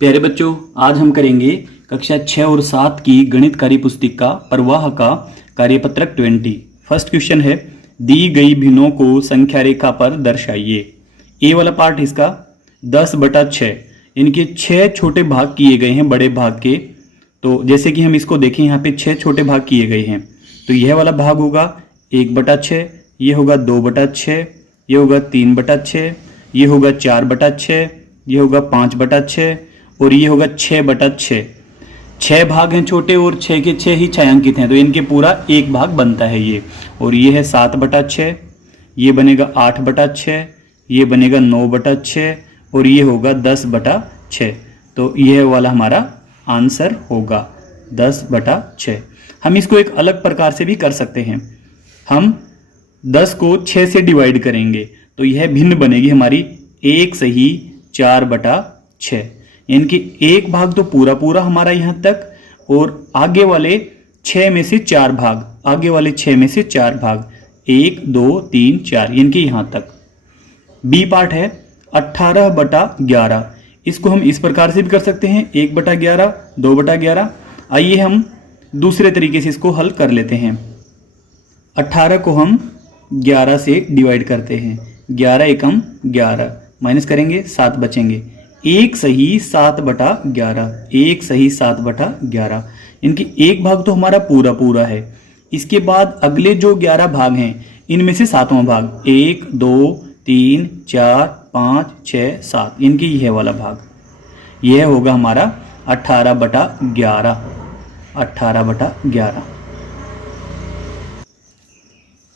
प्यारे बच्चों, आज हम करेंगे कक्षा 6 और 7 की गणित कार्य पुस्तिका प्रवाह का कार्यपत्रक 20। फर्स्ट क्वेश्चन है, दी गई भिन्नों को संख्या रेखा पर दर्शाइए। ए वाला पार्ट इसका 10/6, इनके 6 छोटे भाग किए गए हैं बड़े भाग के। तो जैसे कि हम इसको देखें, यहाँ पे 6 छोटे भाग किए गए हैं। तो यह वाला भाग होगा 1/6, ये होगा 2/6, ये होगा 3/6, ये होगा 4/6, ये होगा 5/6 और ये होगा 6/6। 6 भाग हैं छोटे और 6 के 6 ही छायांकित हैं, तो इनके पूरा एक भाग बनता है ये। और ये है 7/6, ये बनेगा 8/6, ये बनेगा 9/6 और ये होगा 10/6। तो यह वाला हमारा आंसर होगा 10/6। हम इसको एक अलग प्रकार से भी कर सकते हैं। हम 10 को 6 से डिवाइड करेंगे तो यह भिन्न बनेगी हमारी 1 सही 4/6। यानी कि एक भाग तो पूरा पूरा हमारा यहां तक, और आगे वाले 6 में से 4 भाग, आगे वाले 6 में से 4 भाग, 1 2 3 4, यानी कि यहां तक। बी पार्ट है 18/11। इसको हम इस प्रकार से भी कर सकते हैं, 1/11, 2/11। आइए हम दूसरे तरीके से इसको हल कर लेते हैं। 18 को हम 11 से डिवाइड करते हैं, 11 एकम 11, माइनस करेंगे 7 बचेंगे। 1 सही 7/11, 1 सही 7/11। इनकी एक भाग तो हमारा पूरा पूरा है। इसके बाद अगले जो 11 भाग हैं, इनमें से 7वां भाग, 1 2 3 4 5 6 7, इनकी यह वाला भाग, यह होगा हमारा 18/11, 18/11।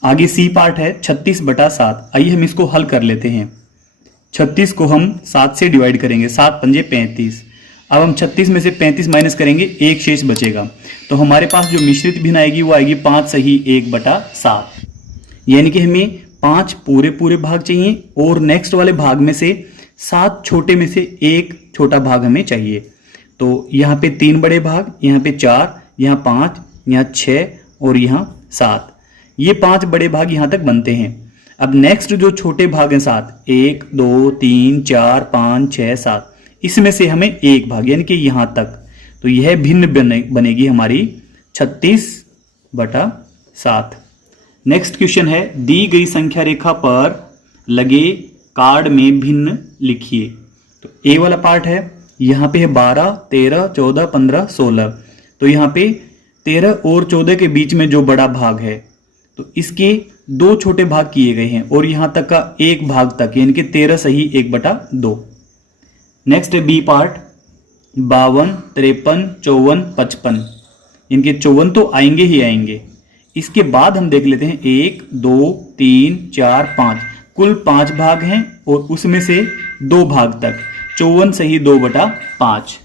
आगे सी पार्ट है 36/7। आइए हम इसको हल कर लेते हैं। 36 को हम 7 से डिवाइड करेंगे, 7 पंजे 35। अब हम 36 में से 35 माइनस करेंगे, एक शेष बचेगा। तो हमारे पास जो मिश्रित भिन्न आएगी वो आएगी 5 सही 1/7। यानी कि हमें 5 पूरे पूरे भाग चाहिए और नेक्स्ट वाले भाग में से 7 छोटे में से एक छोटा भाग हमें चाहिए। तो यहाँ पे 3 बड़े भाग, यहाँ पे 4, यहाँ 5, यहाँ 6 और यहाँ 7। ये 5 बड़े भाग यहाँ तक बनते हैं। अब नेक्स्ट जो छोटे भाग हैं 7, 1 2 3 4 5 6 7, इसमें से हमें एक भाग यानी कि यहां तक। तो यह भिन्न बनेगी हमारी 36/7। नेक्स्ट क्वेश्चन है, दी गई संख्या रेखा पर लगे कार्ड में भिन्न लिखिए। तो ए वाला पार्ट है, यहां पे है 12 13 14 15 16। तो यहां पे 13 और 14 के बीच में जो बड़ा भाग है, तो इसके 2 छोटे भाग किए गए हैं और यहां तक का एक भाग तक, यानी कि 13 सही 1/2। नेक्स्ट है बी पार्ट, 52 53 54 55। इनके 54 तो आएंगे ही आएंगे। इसके बाद हम देख लेते हैं 1 2 3 4 5, कुल 5 भाग हैं और उसमें से 2 भाग तक, 54 सही 2/5।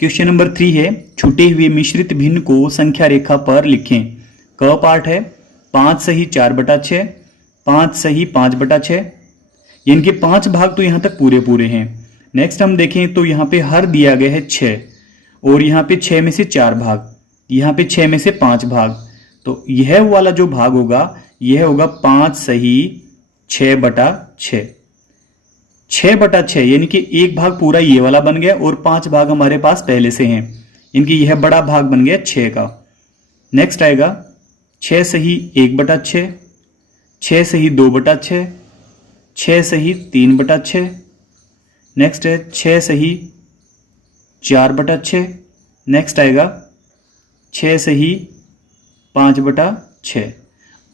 क्वेश्चन नंबर 3 है, छूटे हुए मिश्रित भिन्न को संख्या रेखा पर लिखें। क पार्ट है 5 सही 4/6, 5 सही 5/6। इनके 5 भाग तो यहां तक पूरे पूरे हैं। नेक्स्ट हम देखें तो यहां पे हर दिया गया है 6 और यहां पे 6 में से 4 भाग, यहां पे 6 में से 5 भाग। तो यह वाला जो भाग होगा यह होगा 5 सही 6/6, 6/6। यानी कि एक भाग पूरा ये वाला बन गया और 5 भाग हमारे पास पहले से हैं। इनकी यह बड़ा भाग बन गया 6 का। नेक्स्ट आएगा 6 सही 1/6, 6 सही 2/6, 6 सही 3/6। नेक्स्ट है 6 सही 4/6। नेक्स्ट आएगा 6 सही 5/6।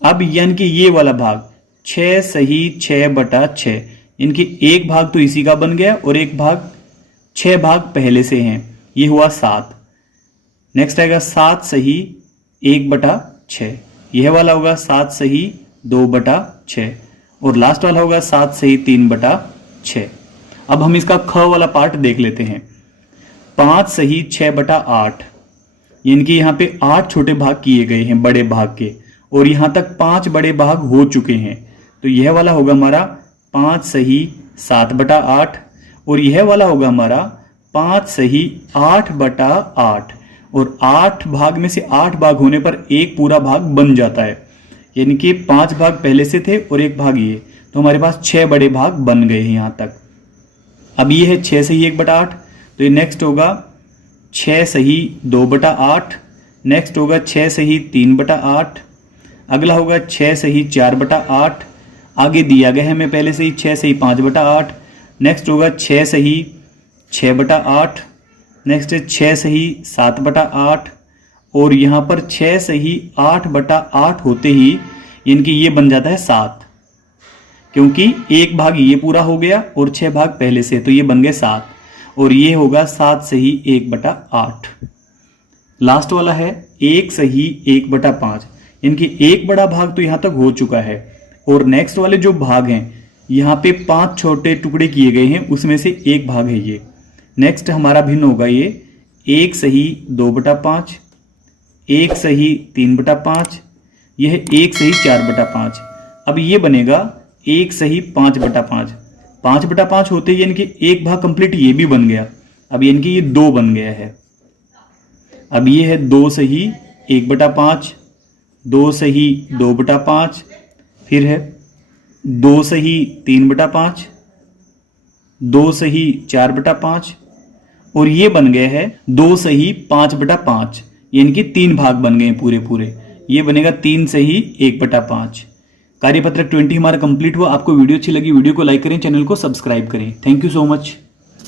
अब यानी कि ये वाला भाग 6 सही 6/6, इनकी एक भाग तो इसी का बन गया और एक भाग 6 भाग पहले से हैं, ये हुआ 7। नेक्स्ट आएगा 7 सही 1/6, यह वाला होगा 7 सही 2/6 और लास्ट वाला होगा 7 सही 3/6। अब हम इसका ख वाला पार्ट देख लेते हैं। 5 सही 6/8, यानी कि यहाँ पे 8 छोटे भाग किए गए हैं बड़े भाग के और यहां तक 5 बड़े भाग हो चुके हैं। तो यह वाला होगा हमारा 5 सही 7/8 और यह वाला होगा हमारा 5 सही 8/8। और 8 भाग में से 8 भाग होने पर एक पूरा भाग बन जाता है, यानी कि 5 भाग पहले से थे और एक भाग ये, तो हमारे पास 6 बड़े भाग बन गए हैं यहां तक। अब ये है 6 सही 1/8, तो ये नेक्स्ट होगा 6 सही 2/8, नेक्स्ट होगा 6 सही 3/8, अगला होगा 6 सही 4/8, आगे दिया गया है हमें पहले से ही 6 सही 5/8, नेक्स्ट होगा 6 सही 6/8, नेक्स्ट है 6 सही 7/8, और यहाँ पर 6 सही 8/8 होते ही इनकी ये बन जाता है 7, क्योंकि एक भाग ये पूरा हो गया और 6 भाग पहले से, तो ये बन गए 7, और ये होगा 7 सही 1/8। लास्ट वाला है 1 सही 1/5, इनकी एक बड़ा भाग तो यहां तक हो चुका है, और नेक्स्ट वाले जो भाग हैं यहाँ पे 5 छोटे टुकड़े किए गए हैं, उसमें से एक भाग है ये। नेक्स्ट हमारा भिन्न होगा ये 1 सही 2/5, 1 सही 3/5, यह 1 सही 4/5। अब ये बनेगा 1 सही 5/5, 5/5 होते ही इनके एक भाग कंप्लीट ये भी बन गया। अब इनकी ये 2 बन गया है। अब ये है 2 सही 1/5, 2 सही 2/5, फिर है 2 सही 3/5, 2 सही 4/5, और ये बन गया है 2 सही 5/5। इनके 3 भाग बन गए पूरे पूरे, ये बनेगा 3 सही 1/5। कार्यपत्रक 20 हमारा कंप्लीट हुआ। आपको वीडियो अच्छी लगी, वीडियो को लाइक करें, चैनल को सब्सक्राइब करें। Thank you so much.